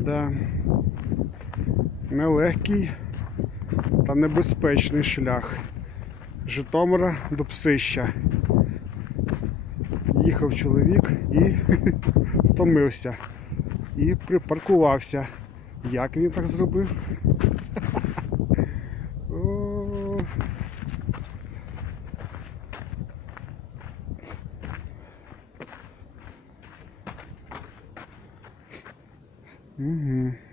Да. Нелегкий та небезпечний шлях. Житомира до Псища. Їхав чоловік і втомився. І припаркувався. Як він так зробив? Mm-hmm.